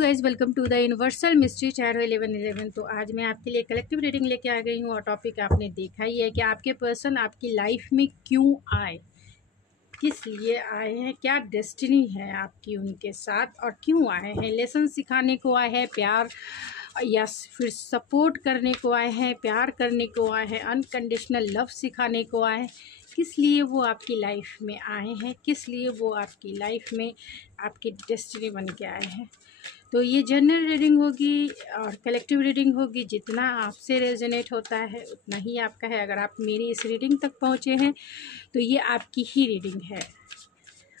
Guys, welcome to the universal mystery tarot 1111। तो आज मैं आपके लिए कलेक्टिव रीडिंग लेके आ गई हूँ और टॉपिक आपने देखा ही है कि आपके पर्सन आपकी लाइफ में क्यों आए, किस लिए आए हैं, क्या डेस्टिनी है आपकी उनके साथ और क्यों आए हैं। लेसन सिखाने को आए हैं, प्यार या फिर सपोर्ट करने को आए हैं, प्यार करने को आए हैं, अनकंडीशनल लव सिखाने को आए हैं। किस लिए वो आपकी लाइफ में आए हैं, किस लिए वो आपकी लाइफ में आपकी डेस्टिनी बन के आए हैं। तो ये जनरल रीडिंग होगी और कलेक्टिव रीडिंग होगी। जितना आपसे रेजोनेट होता है उतना ही आपका है। अगर आप मेरी इस रीडिंग तक पहुँचे हैं तो ये आपकी ही रीडिंग है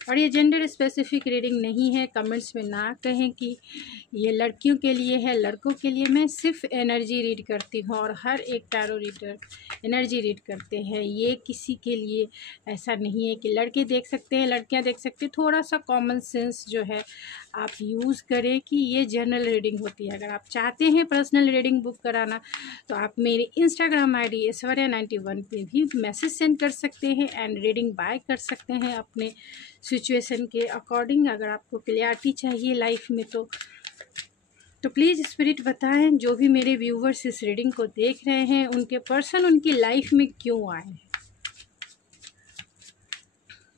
और ये जेंडर स्पेसिफिक रीडिंग नहीं है। कमेंट्स में ना कहें कि ये लड़कियों के लिए है, लड़कों के लिए। मैं सिर्फ एनर्जी रीड करती हूँ और हर एक टैरो रीडर एनर्जी रीड करते हैं। ये किसी के लिए ऐसा नहीं है कि लड़के देख सकते हैं, लड़कियाँ देख सकते हैं। थोड़ा सा कॉमन सेंस जो है आप यूज़ करें कि ये जनरल रीडिंग होती है। अगर आप चाहते हैं पर्सनल रीडिंग बुक कराना तो आप मेरे इंस्टाग्राम ID ऐश्वर्या91 पे भी मैसेज सेंड कर सकते हैं एंड रीडिंग बाय कर सकते हैं अपने सिचुएशन के अकॉर्डिंग। अगर आपको क्लियरिटी चाहिए लाइफ में तो प्लीज़ स्पिरिट बताएं। जो भी मेरे व्यूवर्स इस रीडिंग को देख रहे हैं उनके पर्सन उनकी लाइफ में क्यों आए हैं,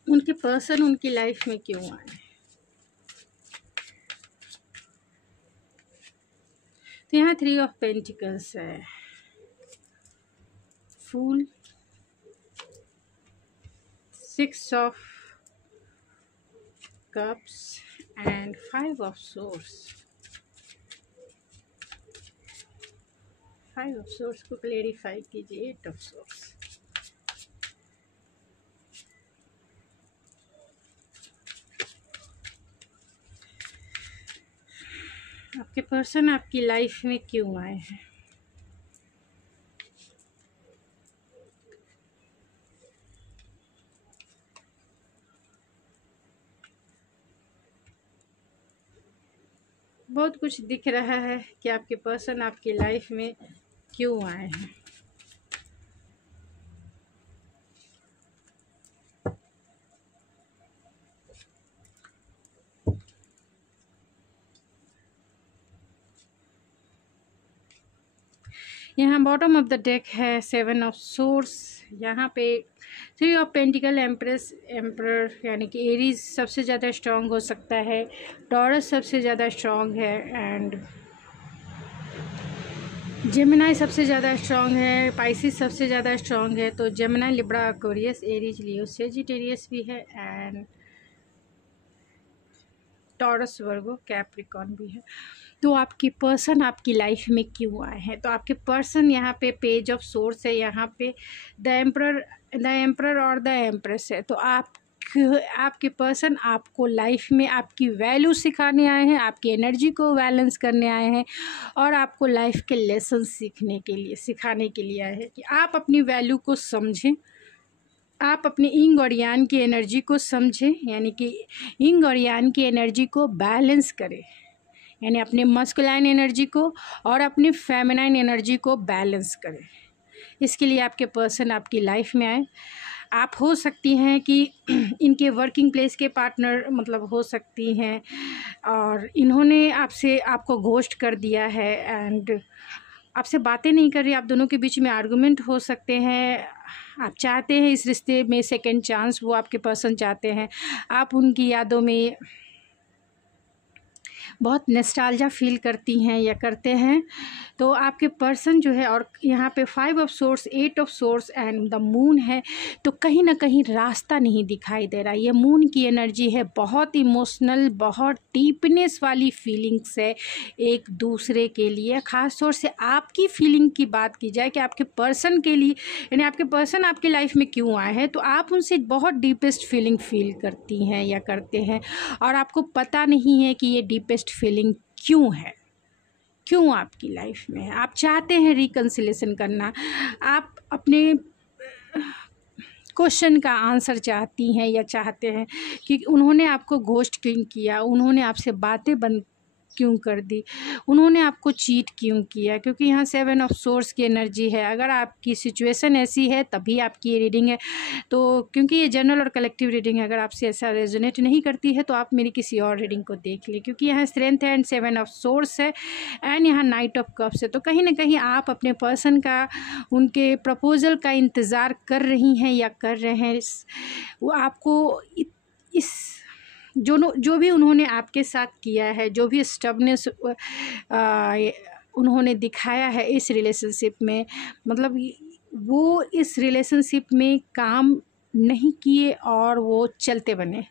उनके पर्सन उनकी लाइफ में क्यों आए हैं। तो यहाँ 3 ऑफ पेंटिकल्स है, फूल, 6 of cups and 5 of source. 5 of source को क्लेरिफाई कीजिए। 8 ऑफ सोर्स। आपके पर्सन आपकी लाइफ में क्यों आए हैं। बहुत कुछ दिख रहा है कि आपके पर्सन आपकी लाइफ में क्यों आए हैं। यहाँ बॉटम ऑफ द डेक है 7 ऑफ सोर्स। यहाँ पे 3 ऑफ पेंटिकल, एम्प्रेस, एम्परर यानी कि एरीज सबसे ज़्यादा स्ट्रांग हो सकता है, टॉरस सबसे ज़्यादा स्ट्रांग है एंड जेमिनाई सबसे ज़्यादा स्ट्रांग है, पाइसिस सबसे ज़्यादा स्ट्रांग है। तो जेमिनाई, लिब्रा, एक्वेरियस, एरीज, लियो, सेजिटेरियस भी है एंड टॉरस, वर्गो, कैप्रिकॉर्न भी है। तो आपकी पर्सन आपकी लाइफ में क्यों आए हैं। तो आपके पर्सन यहाँ पे पेज ऑफ सोर्स है, यहाँ पे द एम्परर और द एम्प्रेस है। तो आपके पर्सन आपको लाइफ में आपकी वैल्यू सिखाने आए हैं, आपकी एनर्जी को बैलेंस करने आए हैं और आपको लाइफ के लेसन सिखाने के लिए आए हैं कि आप अपनी वैल्यू को समझें, आप अपने यिंग और यांग की एनर्जी को समझें, यानी कि यिंग और यांग की एनर्जी को बैलेंस करें, यानी अपने मस्कुलाइन एनर्जी को और अपनी फेमिनाइन एनर्जी को बैलेंस करें। इसके लिए आपके पर्सन आपकी लाइफ में आए। आप हो सकती हैं कि इनके वर्किंग प्लेस के पार्टनर मतलब हो सकती हैं और इन्होंने आपको घोस्ट कर दिया है एंड आपसे बातें नहीं कर रही। आप दोनों के बीच में आर्गुमेंट हो सकते हैं। आप चाहते हैं इस रिश्ते में सेकंड चांस, वो आपके पर्सन चाहते हैं। आप उनकी यादों में बहुत नॉस्टैल्जिया फील करती हैं या करते हैं। तो आपके पर्सन जो है, और यहाँ पे 5 of source, 8 of source and the moon है। तो कहीं ना कहीं रास्ता नहीं दिखाई दे रहा। ये मून की एनर्जी है, बहुत इमोशनल, बहुत डीपनेस वाली फीलिंग्स है एक दूसरे के लिए। ख़ास तौर से आपकी फीलिंग की बात की जाए कि आपके पर्सन के लिए, यानी आपके पर्सन आपकी लाइफ में क्यों आए हैं, तो आप उनसे बहुत डीपेस्ट फीलिंग फील करती हैं या करते हैं और आपको पता नहीं है कि ये डीपेस्ट फीलिंग क्यों है, क्यों आपकी लाइफ में है। आप चाहते हैं रिकन्सिलेशन करना, आप अपने क्वेश्चन का आंसर चाहती हैं या चाहते हैं कि उन्होंने आपको घोस्ट क्यों किया, उन्होंने आपसे बातें बंद क्यों कर दी, उन्होंने आपको चीट क्यों किया, क्योंकि यहाँ 7 ऑफ सोर्स की एनर्जी है। अगर आपकी सिचुएशन ऐसी है तभी आपकी ये रीडिंग है। तो क्योंकि ये जनरल और कलेक्टिव रीडिंग है, अगर आपसे ऐसा रेजोनेट नहीं करती है तो आप मेरी किसी और रीडिंग को देख लें, क्योंकि यहाँ स्ट्रेंथ है एंड 7 ऑफ सोर्स है एंड यहाँ नाइट ऑफ कप्स है। तो कहीं ना कहीं आप अपने पर्सन का, उनके प्रपोजल का इंतज़ार कर रही हैं या कर रहे हैं। वो आपको इस जो भी उन्होंने आपके साथ किया है, जो भी स्टबनेस उन्होंने दिखाया है इस रिलेशनशिप में, मतलब वो इस रिलेशनशिप में काम नहीं किए और वो चलते बने,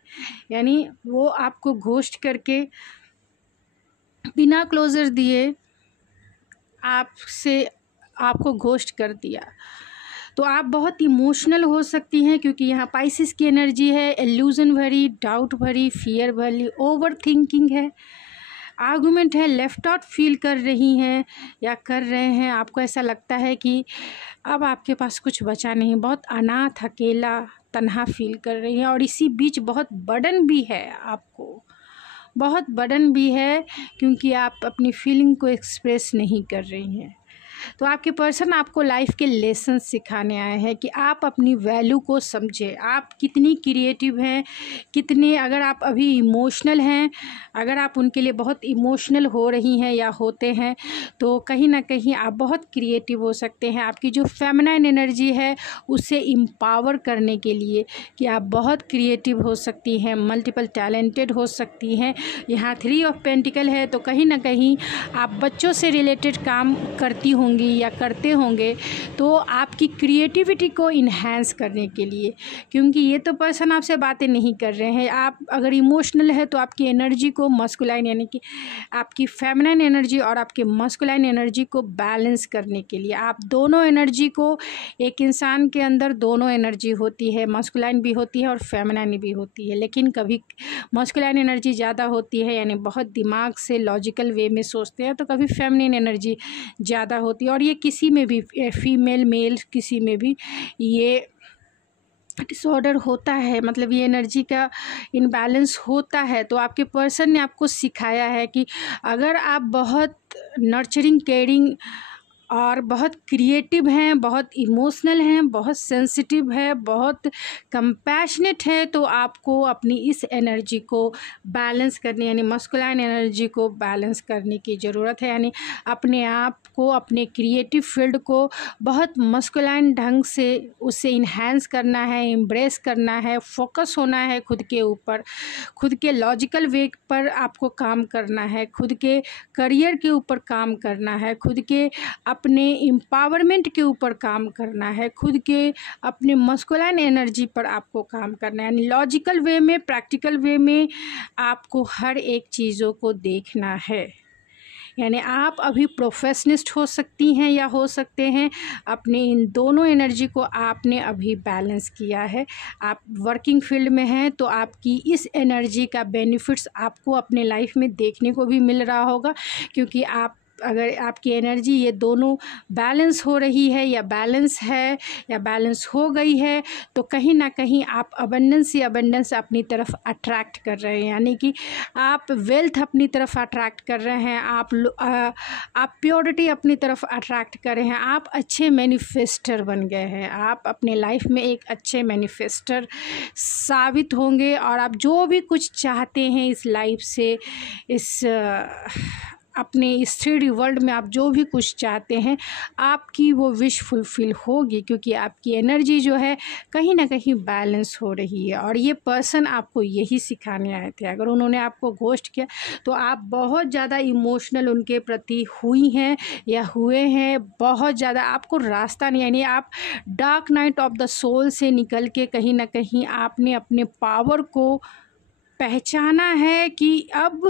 यानी वो आपको घोस्ट करके बिना क्लोजर दिए आपको घोस्ट कर दिया। तो आप बहुत इमोशनल हो सकती हैं, क्योंकि यहाँ पाइसिस की एनर्जी है, इल्यूजन भरी, डाउट भरी, फियर भरी, ओवर थिंकिंग है, आर्गुमेंट है, लेफ्ट आउट फील कर रही हैं या कर रहे हैं। आपको ऐसा लगता है कि अब आपके पास कुछ बचा नहीं, बहुत अनाथ, अकेला, तन्हा फील कर रही हैं। और इसी बीच बहुत बर्डन भी है, आपको बहुत बर्डन भी है, क्योंकि आप अपनी फीलिंग को एक्सप्रेस नहीं कर रही हैं। तो आपके पर्सन आपको लाइफ के लेसन सिखाने आए हैं कि आप अपनी वैल्यू को समझें, आप कितनी क्रिएटिव हैं, कितने, अगर आप अभी इमोशनल हैं, अगर आप उनके लिए बहुत इमोशनल हो रही हैं या होते हैं, तो कहीं ना कहीं आप बहुत क्रिएटिव हो सकते हैं। आपकी जो फेमिनाइन एनर्जी है उसे एम्पावर करने के लिए कि आप बहुत क्रिएटिव हो सकती हैं, मल्टीपल टैलेंटेड हो सकती हैं। यहाँ 3 ऑफ पेंटिकल है, तो कहीं ना कहीं आप बच्चों से रिलेटेड काम करती होंगी या करते होंगे, तो आपकी क्रिएटिविटी को इन्हेंस करने के लिए, क्योंकि ये तो पर्सन आपसे बातें नहीं कर रहे हैं। आप अगर इमोशनल है तो आपकी एनर्जी को मस्कुलाइन, यानी कि आपकी फेमिनाइन एनर्जी और आपके मस्कुलाइन एनर्जी को बैलेंस करने के लिए, आप दोनों एनर्जी को, एक इंसान के अंदर दोनों एनर्जी होती है, मस्कुलाइन भी होती है और फेमिनाइन भी होती है, लेकिन कभी मस्कुलाइन एनर्जी ज़्यादा होती है, यानी बहुत दिमाग से लॉजिकल वे में सोचते हैं, तो कभी फेमिनिन एनर्जी ज़्यादा होती है। और ये किसी में भी, फीमेल मेल किसी में भी ये डिसऑर्डर होता है, मतलब ये एनर्जी का इनबैलेंस होता है। तो आपके पर्सन ने आपको सिखाया है कि अगर आप बहुत नर्चरिंग, केयरिंग और बहुत क्रिएटिव हैं, बहुत इमोशनल हैं, बहुत सेंसिटिव है, बहुत कंपैशनेट है, तो आपको अपनी इस एनर्जी को बैलेंस करने, यानी मस्कुलाइन एनर्जी को बैलेंस करने की ज़रूरत है। यानी अपने आप को, अपने क्रिएटिव फील्ड को बहुत मस्कुलाइन ढंग से उसे इन्हेंस करना है, एम्ब्रेस करना है, फोकस होना है खुद के ऊपर, खुद के लॉजिकल वे पर आपको काम करना है, खुद के करियर के ऊपर काम करना है, खुद के अपने एम्पावरमेंट के ऊपर काम करना है, खुद के अपने मस्कुलाइन एनर्जी पर आपको काम करना है। यानी लॉजिकल वे में, प्रैक्टिकल वे में आपको हर एक चीज़ों को देखना है। यानी आप अभी प्रोफेशनिस्ट हो सकती हैं या हो सकते हैं, अपने इन दोनों एनर्जी को आपने अभी बैलेंस किया है। आप वर्किंग फील्ड में हैं तो आपकी इस एनर्जी का बेनिफिट्स आपको अपने लाइफ में देखने को भी मिल रहा होगा, क्योंकि आप, अगर आपकी एनर्जी ये दोनों बैलेंस हो रही है या बैलेंस है या बैलेंस हो गई है, तो कहीं ना कहीं आप अबंडेंस ही अबंडेंस अपनी तरफ अट्रैक्ट कर रहे हैं, यानी कि आप वेल्थ अपनी तरफ अट्रैक्ट कर रहे हैं, आप प्योरिटी अपनी तरफ अट्रैक्ट कर रहे हैं, आप अच्छे मैनिफेस्टर बन गए हैं, आप अपने लाइफ में एक अच्छे मैनिफेस्टर साबित होंगे। और आप जो भी कुछ चाहते हैं इस लाइफ से, इस अपने इस 3D वर्ल्ड में आप जो भी कुछ चाहते हैं, आपकी वो विश फुलफ़िल होगी, क्योंकि आपकी एनर्जी जो है कहीं ना कहीं बैलेंस हो रही है। और ये पर्सन आपको यही सिखाने आए थे। अगर उन्होंने आपको घोस्ट किया तो आप बहुत ज़्यादा इमोशनल उनके प्रति हुई हैं या हुए हैं, बहुत ज़्यादा आपको रास्ता नहीं, यानी आप dark night of the soul से निकल के कहीं ना कहीं आपने अपने पावर को पहचाना है कि अब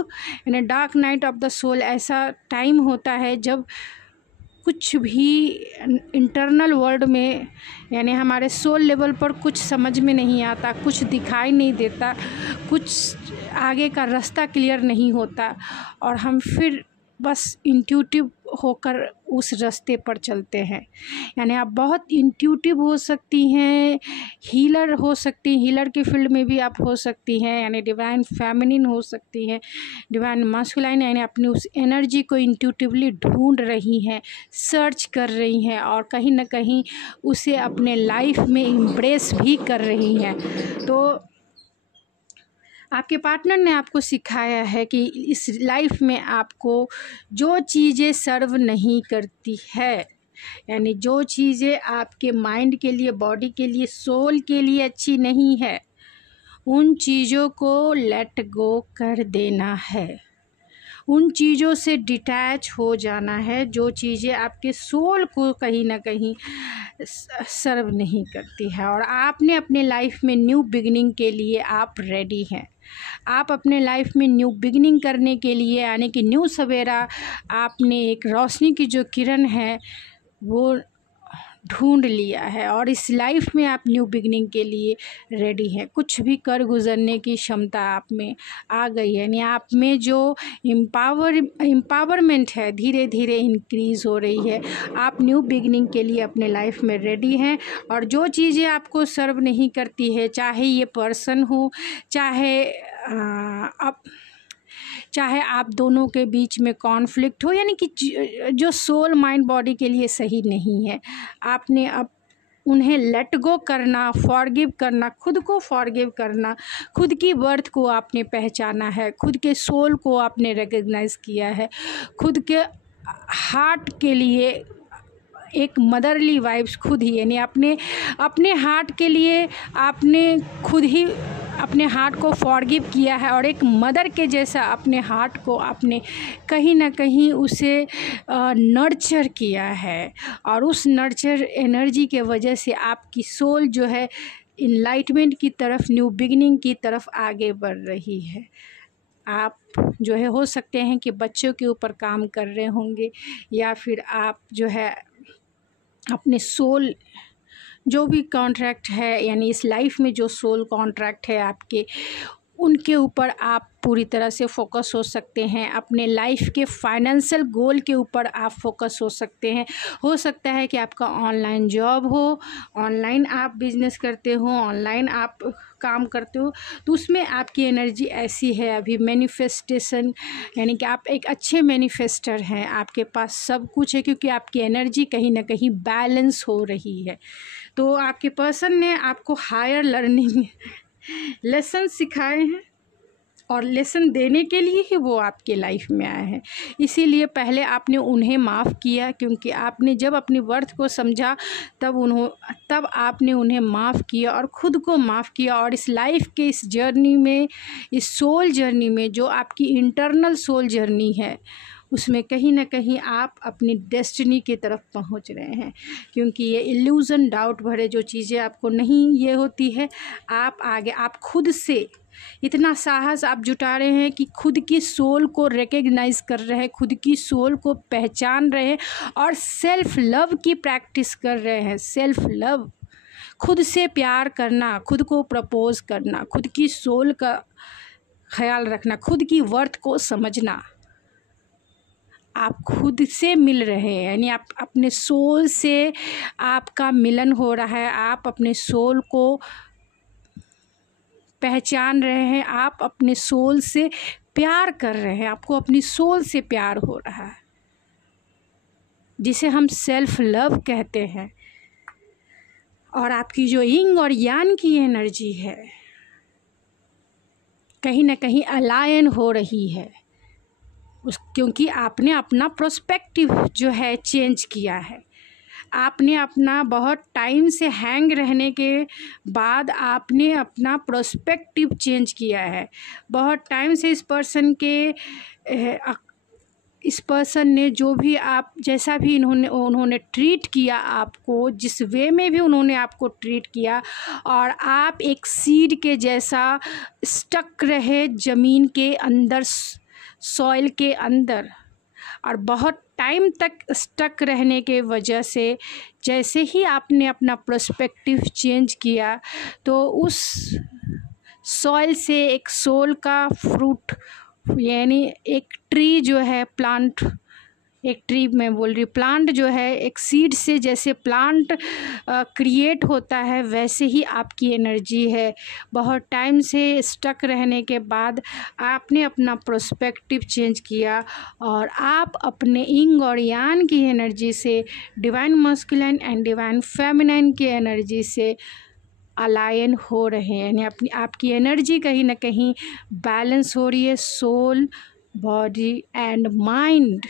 dark night of the soul ऐसा टाइम होता है जब कुछ भी इंटरनल वर्ल्ड में, यानी हमारे सोल लेवल पर कुछ समझ में नहीं आता, कुछ दिखाई नहीं देता, कुछ आगे का रास्ता क्लियर नहीं होता, और हम फिर बस इंट्यूटिव होकर उस रास्ते पर चलते हैं। यानी आप बहुत इंट्यूटिव हो सकती हैं, हीलर हो सकती हैं, हीलर की फील्ड में भी आप हो सकती हैं, यानी डिवाइन फेमिनिन हो सकती हैं, डिवाइन मास्कुलाइन, यानी अपनी उस एनर्जी को इंट्यूटिवली ढूंढ रही हैं, सर्च कर रही हैं और कहीं ना कहीं उसे अपने लाइफ में एम्ब्रेस भी कर रही हैं। तो आपके पार्टनर ने आपको सिखाया है कि इस लाइफ में आपको जो चीज़ें सर्व नहीं करती है, यानी जो चीज़ें आपके माइंड के लिए, बॉडी के लिए, सोल के लिए अच्छी नहीं है, उन चीज़ों को लेट गो कर देना है, उन चीज़ों से डिटैच हो जाना है जो चीज़ें आपके सोल को कहीं ना कहीं सर्व नहीं करती है। और आपने अपने लाइफ में न्यू बिगिनिंग के लिए आप रेडी हैं। आप अपने लाइफ में न्यू बिगिनिंग करने के लिए, यानी कि न्यू सवेरा, आपने एक रोशनी की जो किरण है वो ढूंढ लिया है और इस लाइफ में आप न्यू बिगिनिंग के लिए रेडी हैं। कुछ भी कर गुजरने की क्षमता आप में आ गई है, यानी आप में जो एम्पावरमेंट है धीरे धीरे इंक्रीज़ हो रही है। आप न्यू बिगिनिंग के लिए अपने लाइफ में रेडी हैं और जो चीज़ें आपको सर्व नहीं करती है, चाहे ये पर्सन हो, चाहे आप दोनों के बीच में कॉन्फ्लिक्ट हो, यानी कि जो सोल माइंड बॉडी के लिए सही नहीं है, आपने अब उन्हें लेट गो करना, फॉरगिव करना, खुद को फॉरगिव करना, खुद की वर्थ को आपने पहचाना है, खुद के सोल को आपने रिकग्नाइज़ किया है, खुद के हार्ट के लिए एक मदरली वाइब्स खुद ही, यानी अपने हार्ट के लिए आपने खुद ही अपने हार्ट को फॉरगिव किया है और एक मदर के जैसा अपने हार्ट को आपने कहीं ना कहीं उसे नर्चर किया है और उस नर्चर एनर्जी के वजह से आपकी सोल जो है इनलाइटमेंट की तरफ, न्यू बिगिनिंग की तरफ आगे बढ़ रही है। आप जो है हो सकते हैं कि बच्चों के ऊपर काम कर रहे होंगे या फिर आप जो है अपने सोल जो भी कॉन्ट्रैक्ट है, यानी इस लाइफ में जो सोल कॉन्ट्रैक्ट है आपके, उनके ऊपर आप पूरी तरह से फोकस हो सकते हैं। अपने लाइफ के फाइनेंशियल गोल के ऊपर आप फोकस हो सकते हैं। हो सकता है कि आपका ऑनलाइन जॉब हो, ऑनलाइन आप बिजनेस करते हो, ऑनलाइन आप काम करते हो, तो उसमें आपकी एनर्जी ऐसी है अभी मैनिफेस्टेशन, यानी कि आप एक अच्छे मैनिफेस्टर हैं, आपके पास सब कुछ है क्योंकि आपकी एनर्जी कहीं ना कहीं बैलेंस हो रही है। तो आपके पर्सन ने आपको हायर लर्निंग लेसन सिखाए हैं और लेसन देने के लिए ही वो आपके लाइफ में आए हैं। इसीलिए पहले आपने उन्हें माफ़ किया, क्योंकि आपने जब अपनी वर्थ को समझा तब आपने उन्हें माफ़ किया और ख़ुद को माफ़ किया। और इस लाइफ के इस जर्नी में, इस सोल जर्नी में, जो आपकी इंटरनल सोल जर्नी है, उसमें कहीं ना कहीं आप अपनी डेस्टिनी की तरफ पहुंच रहे हैं। क्योंकि ये इल्यूज़न, डाउट भरे जो चीज़ें आपको नहीं ये होती है, आप आगे, आप खुद से इतना साहस आप जुटा रहे हैं कि खुद की सोल को रिकग्नाइज़ कर रहे हैं, खुद की सोल को पहचान रहे हैं और सेल्फ लव की प्रैक्टिस कर रहे हैं। सेल्फ लव, खुद से प्यार करना, खुद को प्रपोज करना, खुद की सोल का ख्याल रखना, खुद की वर्थ को समझना। आप खुद से मिल रहे हैं, यानी आप अपने सोल से आपका मिलन हो रहा है, आप अपने सोल को पहचान रहे हैं, आप अपने सोल से प्यार कर रहे हैं, आपको अपनी सोल से प्यार हो रहा है, जिसे हम सेल्फ लव कहते हैं। और आपकी जो यिंग और यांग की एनर्जी है कहीं ना कहीं अलायन हो रही है, क्योंकि आपने अपना पर्सपेक्टिव जो है चेंज किया है। आपने अपना बहुत टाइम से हैंग रहने के बाद आपने अपना पर्सपेक्टिव चेंज किया है। बहुत टाइम से इस पर्सन ने जो भी आप जैसा भी उन्होंने ट्रीट किया आपको, जिस वे में भी उन्होंने आपको ट्रीट किया, और आप एक सीड के जैसा स्टक रहे ज़मीन के अंदर, सॉइल के अंदर, और बहुत टाइम तक स्टक रहने के वजह से जैसे ही आपने अपना पर्सपेक्टिव चेंज किया तो उस सॉइल से एक सोल का फ्रूट, यानी एक ट्री जो है, प्लांट एक ट्री में बोल रही, प्लांट जो है एक सीड से जैसे प्लांट क्रिएट होता है वैसे ही आपकी एनर्जी है। बहुत टाइम से स्टक रहने के बाद आपने अपना प्रोस्पेक्टिव चेंज किया और आप अपने इंग और यान की एनर्जी से, divine masculine and divine feminine की एनर्जी से अलाइन हो रहे हैं, यानी अपनी आपकी एनर्जी कहीं ना कहीं बैलेंस हो रही है। सोल, बॉडी एंड माइंड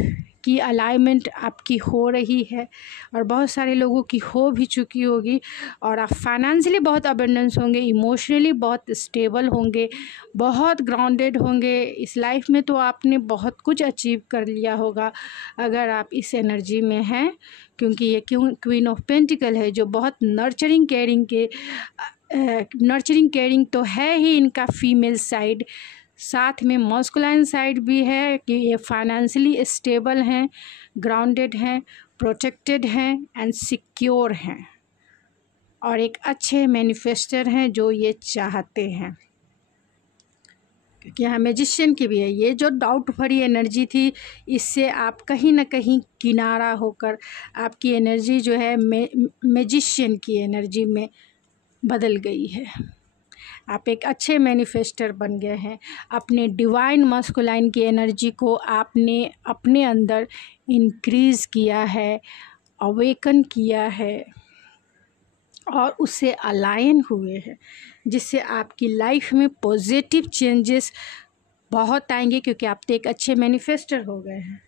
की अलाइनमेंट आपकी हो रही है और बहुत सारे लोगों की हो भी चुकी होगी। और आप फाइनेंशियली बहुत अबंडेंस होंगे, इमोशनली बहुत स्टेबल होंगे, बहुत ग्राउंडेड होंगे। इस लाइफ में तो आपने बहुत कुछ अचीव कर लिया होगा अगर आप इस एनर्जी में हैं, क्योंकि ये क्वीन ऑफ पेंटिकल है जो बहुत नर्चरिंग केयरिंग तो है ही इनका फीमेल साइड, साथ में मस्कुलाइन साइड भी है कि ये फाइनेंशियली स्टेबल हैं, ग्राउंडेड हैं, प्रोटेक्टेड हैं एंड सिक्योर हैं और एक अच्छे मैनिफेस्टर हैं जो ये चाहते हैं। क्योंकि यहाँ मैजिशियन की भी है, ये जो डाउट भरी एनर्जी थी इससे आप कहीं ना कहीं किनारा होकर आपकी एनर्जी जो है मैजिशियन की एनर्जी में बदल गई है। आप एक अच्छे मैनिफेस्टर बन गए हैं। अपने डिवाइन मस्कुलाइन की एनर्जी को आपने अपने अंदर इंक्रीज़ किया है, अवेकन किया है और उससे अलाइन हुए हैं, जिससे आपकी लाइफ में पॉजिटिव चेंजेस बहुत आएंगे, क्योंकि आप तो एक अच्छे मैनिफेस्टर हो गए हैं।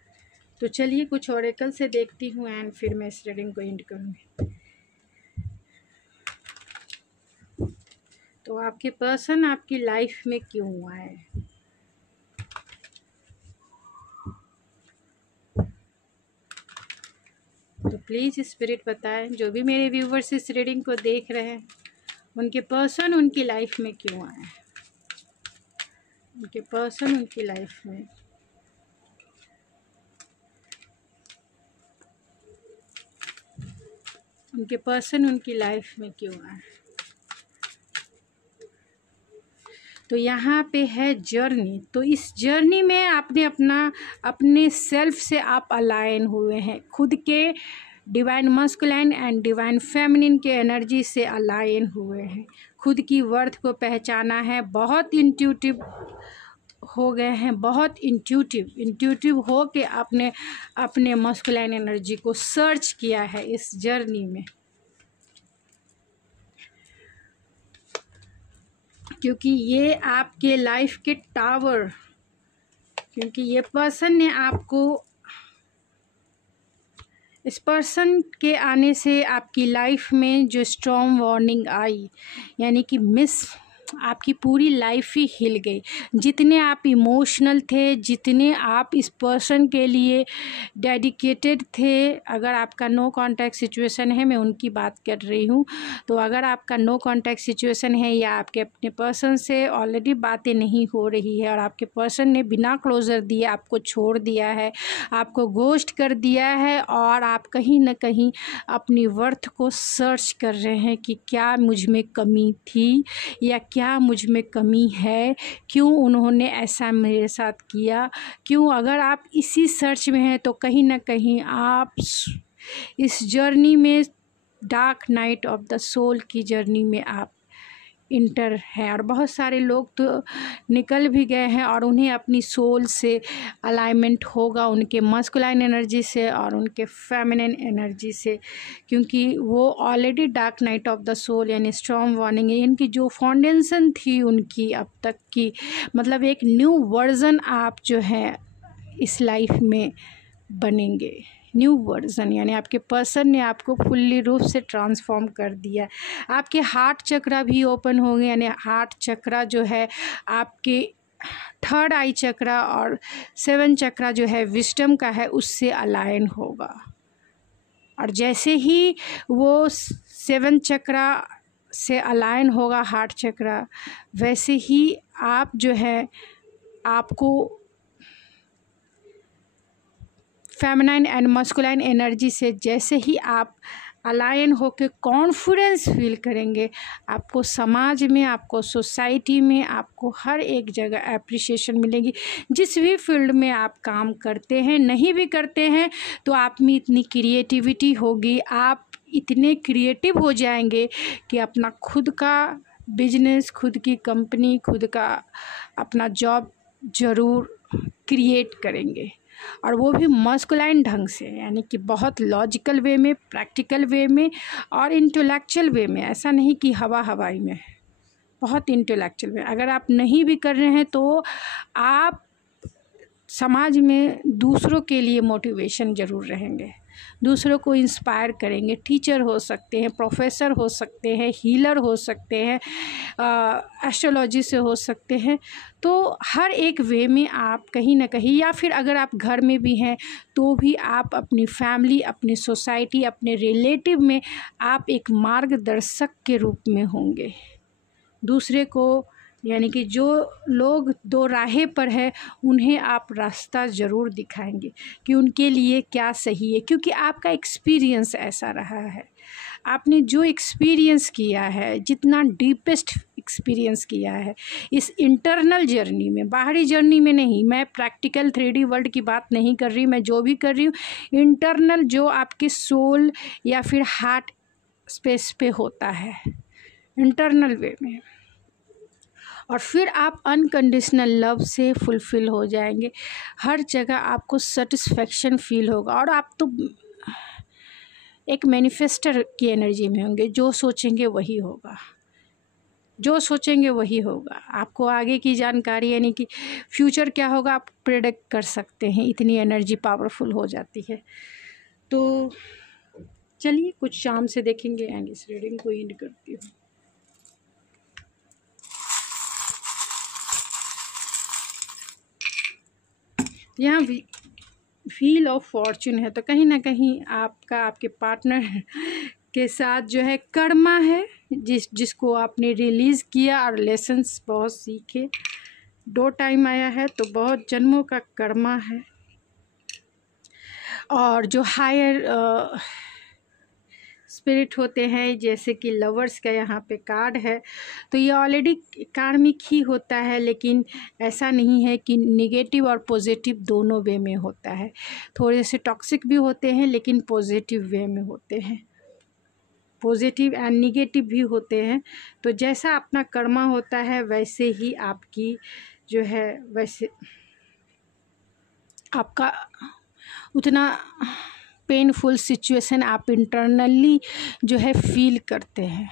तो चलिए कुछ ऑरेकल से देखती हूँ एंड फिर मैं इस रीडिंग को एंड करूँगी। तो आपके पर्सन आपकी लाइफ में क्यों आए? तो प्लीज़ स्पिरिट बताएं, जो भी मेरे व्यूवर्स इस रीडिंग को देख रहे हैं उनके पर्सन उनकी लाइफ में क्यों आए? उनके पर्सन उनकी लाइफ में उनके पर्सन उनकी लाइफ में क्यों आए? तो यहाँ पे है जर्नी। तो इस जर्नी में आपने अपने सेल्फ से आप अलाइन हुए हैं, खुद के divine masculine and divine feminine के एनर्जी से अलाइन हुए हैं, खुद की वर्थ को पहचाना है, बहुत इंट्यूटिव हो गए हैं, बहुत इंट्यूटिव हो के आपने अपने मस्कुलाइन एनर्जी को सर्च किया है इस जर्नी में। क्योंकि ये आपके लाइफ के टावर, क्योंकि ये पर्सन ने आपको, इस पर्सन के आने से आपकी लाइफ में जो स्ट्रॉन्ग वार्निंग आई, यानी कि आपकी पूरी लाइफ ही हिल गई। जितने आप इमोशनल थे, जितने आप इस पर्सन के लिए डेडिकेटेड थे, अगर आपका नो कांटेक्ट सिचुएशन है, मैं उनकी बात कर रही हूँ, तो अगर आपका नो कांटेक्ट सिचुएशन है या आपके अपने पर्सन से ऑलरेडी बातें नहीं हो रही है और आपके पर्सन ने बिना क्लोजर दिए आपको छोड़ दिया है, आपको घोस्ट कर दिया है और आप कहीं ना कहीं अपनी वर्थ को सर्च कर रहे हैं कि क्या मुझ में कमी थी या क्या मुझ में कमी है, क्यों उन्होंने ऐसा मेरे साथ किया, क्यों। अगर आप इसी सर्च में हैं तो कहीं ना कहीं आप इस जर्नी में, dark night of the soul की जर्नी में आप इंटर हैं। और बहुत सारे लोग तो निकल भी गए हैं और उन्हें अपनी सोल से अलाइनमेंट होगा, उनके मस्कुलाइन एनर्जी से और उनके फेमिनिन एनर्जी से, क्योंकि वो already dark night of the soul यानी स्ट्रॉन्ग वार्निंग है। इनकी जो फाउंडेशन थी उनकी अब तक की, मतलब एक न्यू वर्जन आप जो है इस लाइफ में बनेंगे, न्यू वर्जन, यानी आपके पर्सन ने आपको फुल्ली रूप से ट्रांसफॉर्म कर दिया। आपके हार्ट चक्रा भी ओपन होंगे, यानी हार्ट चक्रा जो है आपके थर्ड आई चक्रा और 7 चक्रा जो है विजडम का है उससे अलाइन होगा। और जैसे ही वो 7 चक्रा से अलाइन होगा हार्ट चक्रा, वैसे ही आप जो है आपको फेमिनाइन एंड मस्कुलाइन एनर्जी से जैसे ही आप अलाइन होकर कॉन्फिडेंस फील करेंगे। आपको समाज में, आपको सोसाइटी में, आपको हर एक जगह एप्रिसिएशन मिलेगी। जिस भी फील्ड में आप काम करते हैं, नहीं भी करते हैं, तो आप में इतनी क्रिएटिविटी होगी, आप इतने क्रिएटिव हो जाएंगे कि अपना खुद का बिजनेस, खुद की कंपनी, खुद का अपना जॉब ज़रूर क्रिएट करेंगे। और वो भी मस्कुलाइन ढंग से, यानी कि बहुत लॉजिकल वे में, प्रैक्टिकल वे में और इंटेलेक्चुअल वे में। ऐसा नहीं कि हवाई में, बहुत इंटेलेक्चुअल वे। अगर आप नहीं भी कर रहे हैं तो आप समाज में दूसरों के लिए मोटिवेशन ज़रूर रहेंगे, दूसरों को इंस्पायर करेंगे। टीचर हो सकते हैं, प्रोफेसर हो सकते हैं, हीलर हो सकते हैं, एस्ट्रोलॉजी से हो सकते हैं। तो हर एक वे में आप कहीं ना कहीं, या फिर अगर आप घर में भी हैं तो भी आप अपनी फैमिली, अपनी सोसाइटी, अपने रिलेटिव में आप एक मार्गदर्शक के रूप में होंगे। दूसरे को, यानी कि जो लोग दो राहें पर है, उन्हें आप रास्ता ज़रूर दिखाएंगे कि उनके लिए क्या सही है, क्योंकि आपका एक्सपीरियंस ऐसा रहा है। आपने जो एक्सपीरियंस किया है, जितना डीपेस्ट एक्सपीरियंस किया है इस इंटरनल जर्नी में, बाहरी जर्नी में नहीं। मैं प्रैक्टिकल 3D वर्ल्ड की बात नहीं कर रही, मैं जो भी कर रही हूँ इंटरनल, जो आपके सोल या फिर हार्ट स्पेस पे होता है, इंटरनल वे में। और फिर आप अनकंडीशनल लव से फुलफ़िल हो जाएंगे। हर जगह आपको सेटिस्फेक्शन फील होगा और आप तो एक मैनिफेस्टर की एनर्जी में होंगे। जो सोचेंगे वही होगा, जो सोचेंगे वही होगा। आपको आगे की जानकारी, यानी कि फ्यूचर क्या होगा, आप प्रेडिक्ट कर सकते हैं। इतनी एनर्जी पावरफुल हो जाती है। तो चलिए कुछ शाम से देखेंगे एंड इस रीडिंग को एंड करती हूँ। यहाँ व्हील ऑफ फॉर्चून है, तो कहीं ना कहीं आपका, आपके पार्टनर के साथ जो है कर्मा है, जिसको आपने रिलीज़ किया और लेसन्स बहुत सीखे। 2 टाइम आया है, तो बहुत जन्मों का कर्मा है। और जो हायर स्पिरिट होते हैं, जैसे कि लवर्स का यहाँ पे कार्ड है, तो ये ऑलरेडी कार्मिक ही होता है, लेकिन ऐसा नहीं है कि निगेटिव और पॉजिटिव दोनों वे में होता है। थोड़े से टॉक्सिक भी होते हैं, लेकिन पॉजिटिव वे में होते हैं, पॉजिटिव एंड निगेटिव भी होते हैं। तो जैसा अपना कर्मा होता है वैसे ही आपकी जो है, वैसे आपका उतना पेनफुल सिचुएशन आप इंटरनली जो है फील करते हैं।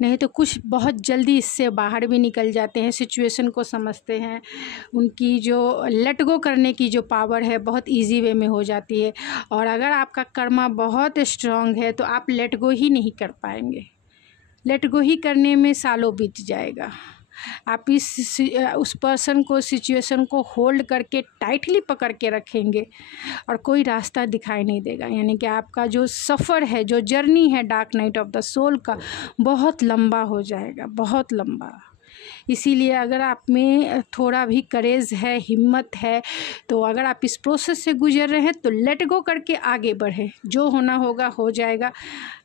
नहीं तो कुछ बहुत जल्दी इससे बाहर भी निकल जाते हैं, सिचुएशन को समझते हैं। उनकी जो लेट गो करने की जो पावर है बहुत इजी वे में हो जाती है। और अगर आपका कर्मा बहुत स्ट्रांग है तो आप लेट गो ही नहीं कर पाएंगे। लेट गो ही करने में सालों बीत जाएगा। आप उस पर्सन को, सिचुएशन को होल्ड करके टाइटली पकड़ के रखेंगे और कोई रास्ता दिखाई नहीं देगा। यानी कि आपका जो सफ़र है, जो जर्नी है dark night of the soul का, बहुत लंबा हो जाएगा, बहुत लंबा। इसीलिए अगर आप में थोड़ा भी करेज है, हिम्मत है, तो अगर आप इस प्रोसेस से गुजर रहे हैं तो लेट गो करके आगे बढ़े। जो होना होगा हो जाएगा,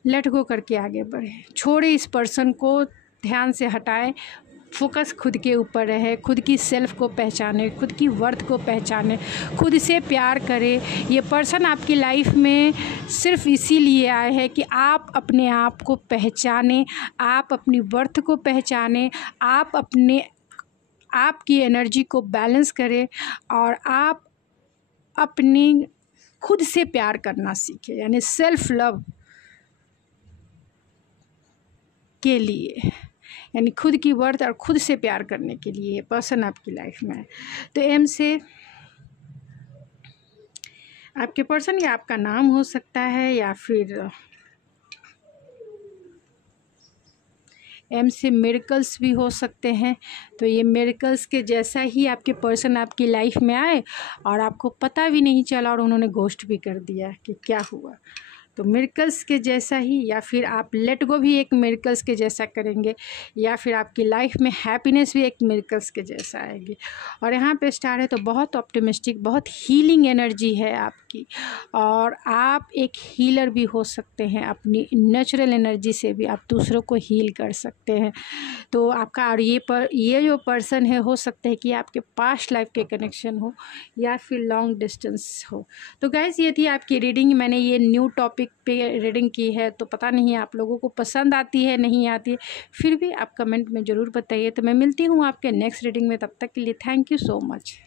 लेट गो करके आगे बढ़े। छोड़े इस पर्सन को, ध्यान से हटाएं, फोकस खुद के ऊपर रहे, खुद की सेल्फ को पहचाने, खुद की वर्थ को पहचाने, खुद से प्यार करें। ये पर्सन आपकी लाइफ में सिर्फ इसीलिए आए हैं कि आप अपने आप को पहचानें, आप अपनी वर्थ को पहचानें, आप आपकी एनर्जी को बैलेंस करें और आप अपनी खुद से प्यार करना सीखें। यानी सेल्फ लव के लिए, यानी खुद की वर्थ और खुद से प्यार करने के लिए ये पर्सन आपकी लाइफ में है। तो एम से आपके पर्सन, या आपका नाम हो सकता है, या फिर एम से मिरेकल्स भी हो सकते हैं। तो ये मिरेकल्स के जैसा ही आपके पर्सन आपकी लाइफ में आए और आपको पता भी नहीं चला और उन्होंने घोस्ट भी कर दिया कि क्या हुआ। तो मिरेकल्स के जैसा ही, या फिर आप लेट गो भी एक मिरेकल्स के जैसा करेंगे, या फिर आपकी लाइफ में हैप्पीनेस भी एक मिरेकल्स के जैसा आएगी। और यहाँ पे स्टार है तो बहुत ऑप्टिमिस्टिक, बहुत हीलिंग एनर्जी है आप आपकी, और आप एक हीलर भी हो सकते हैं। अपनी नेचुरल एनर्जी से भी आप दूसरों को हील कर सकते हैं। तो आपका और ये जो पर्सन है, हो सकता है कि आपके पास्ट लाइफ के कनेक्शन हो या फिर लॉन्ग डिस्टेंस हो। तो गाइस, ये थी आपकी रीडिंग। मैंने ये न्यू टॉपिक पे रीडिंग की है, तो पता नहीं आप लोगों को पसंद आती है नहीं आती है, फिर भी आप कमेंट में ज़रूर बताइए। तो मैं मिलती हूँ आपके नेक्स्ट रीडिंग में, तब तक के लिए थैंक यू सो मच।